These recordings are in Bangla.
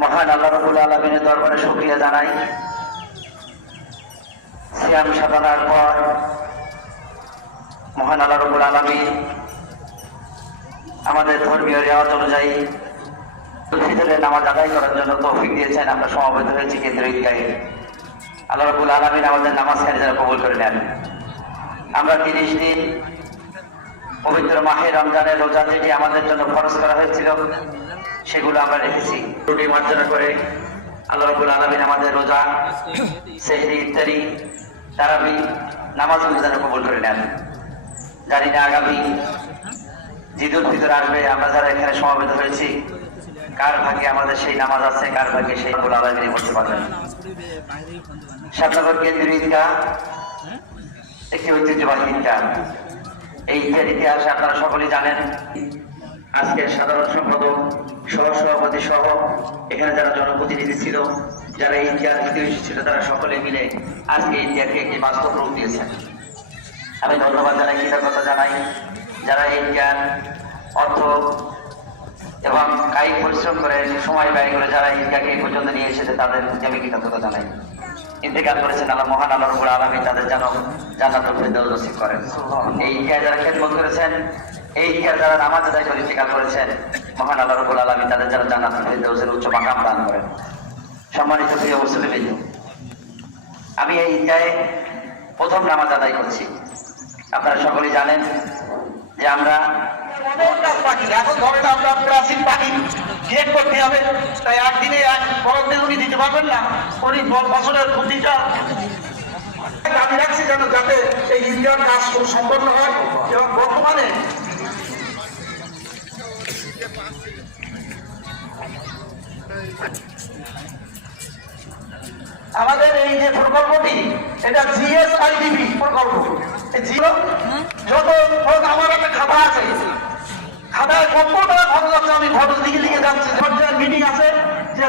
মহান আল্লাহ রাব্বুল আলামিনের দরবারে শুকরিয়া জানাই। সিয়াম সাধনার পর মহান আল্লাহ রাব্বুল আলামিন আমাদের ধর্মীয় রেওয়াজ অনুযায়ী ফিতরের নামাজ আদায় করার জন্য তৌফিক দিয়েছেন। আমরা সমবেত হয়েছি কেন্দ্রীয় ঈদগাহে। আল্লাহ রাব্বুল আলামিন আমাদের নামাজ যেন কবুল করে নেন। আমরা 30 দিন পবিত্র মাহে রমজানের রোজা যেটি আমাদের জন্য ফরজ করা হয়েছিল সেগুলো আমরা রেখেছি। রুটি মার্জনা করে আল্লাহ রাব্বুল আলামিন আমাদের রোজা, সেহরি, ইফতারি, তারাবি নামাজগুলো যেন কবুল করে নেন। জানি না আগামী ঈদুল ফিতর আসবে, আমরা যারা এখানে সমবেত হয়েছি কার ভাগ্যে আমাদের সেই নামাজ আছে, কার ভাগ্যে সেই রাব্বুল আলামিন বলতে পারবেন। শাহনগর কেন্দ্রীয় ঈদগাহ একটি ঐতিহ্যবাহী ঈদগাহ। এই ঈদের ইতিহাসে আপনারা সকলেই জানেন। আজকের সাধারণ সম্পাদক, সহসভাপতি সহ এখানে যারা জনপ্রতিনিধি ছিল, যারা এই ঈদগাহ হিতৈষী ছিল, তারা সকলে মিলে আজকে ঈদগাহকে একটি বাস্তব রূপ দিয়েছেন। আমি ধন্যবাদ জানাই, কৃতজ্ঞতা জানাই যারা এই জ্ঞান, অর্থ এবং কায়িক পরিশ্রম করে, সময় ব্যয় করে যারা ঈদগাহকে এই পর্যন্ত নিয়ে এসেছে তাদের প্রতি আমি কৃতজ্ঞতা জানাই। ইন্তেকাল করেছেন আল্লাহ মহান আল্লাহ রাব্বুল আলামিন তাদের যেন জান্নাতুল ফিরদাউস নসিব করেন। এই ঈদগাহে যারা খেদমত করেছেন, এই ঈদগাহে যারা নামাজ আদায় করে ইন্তেকাল করেছেন, মহান আল্লাহ রাব্বুল আলামিন তাদের যেন জান্নাতুল ফিরদাউসের উচ্চ মাকাম দান করেন। সম্মানিত প্রিয় মুসলিম, আমি এই ঈদগাহে প্রথম নামাজ আদায় করছি। আপনারা সকলেই জানেন যে আমরা এখন ধরেন আমরা প্রাচীন পানি গেট করতে হবে, তাই একদিনে এক বরাদ্দে উনি দিতে পারবেন না। উনি বছরের প্রতিটা দাবি রাখছি যেন যাতে এই ঈদগাহর কাজ সম্পন্ন হয়। এবং বর্তমানে আমাদের এই যে প্রকল্পটি, এটা GSIDP প্রকল্প। যত আমার একটা খাতা আছে, খাতায় কত টাকা খরচ আছে আমি খরচ লিখে যাচ্ছি। মিটিং আছে যে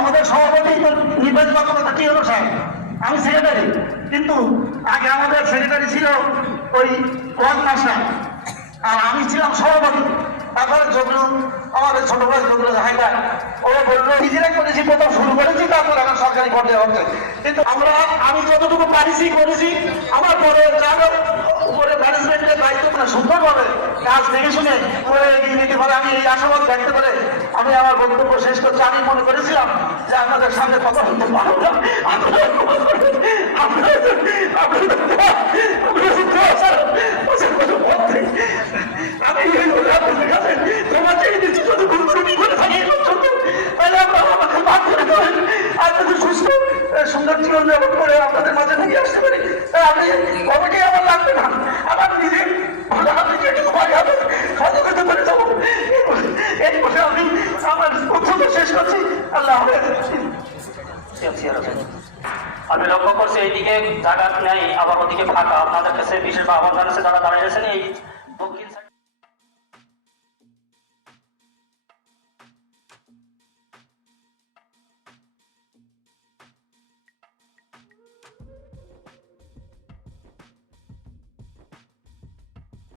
আমাদের সভাপতি নির্বাচিত কথা কি হলো সাহেব, আমি সেক্রেটারি, কিন্তু আগে আমাদের সেক্রেটারি ছিল ওই ওয়ান মাস্টার আর আমি ছিলাম সভাপতি। তারপরে জগলু, আমাদের ছোট ভাই জগলু হাইদার, ওরা বললো নিজেরা করেছি, প্রথম শুরু করেছি, তারপর এখন সরকারি পর্যায়ে হচ্ছে। কিন্তু আমি যতটুকু পারিছি করেছি। আমার পরে যারা উপরে ম্যানেজমেন্টের দায়িত্ব সুন্দরভাবে কাজ দেখে শুনে করে এগিয়ে নিতে পারে, আমি এই আশাবাদ ব্যক্ত করে আমি আমার বক্তব্য শেষ করছি। আমি মনে করেছিলাম যে আপনাদের সামনে কথা বলতে পারবো না। আমি তোমার চেয়ে দিচ্ছি, যদি ভুল করে থাকি তাহলে আমাকে বাদ করে দেবেন। আর যদি সুস্থ সুন্দর জীবন যাপন করে আপনাদের মাঝে নিয়ে আসতে পারি, তাই আমি কমিটি আমার লাগবে না, আমার নিজে সহযোগিতা করে যাবো। এই বসে আমি আমার বক্তব্য শেষ করছি। আল্লাহ হাফেজ। আমি লক্ষ্য করছি এইদিকে জায়গা নেই, আবার ওদিকে ফাঁকা। আপনাদের কাছে বিশেষ আহ্বান জানাচ্ছে যারা দাঁড়িয়ে আছেন এই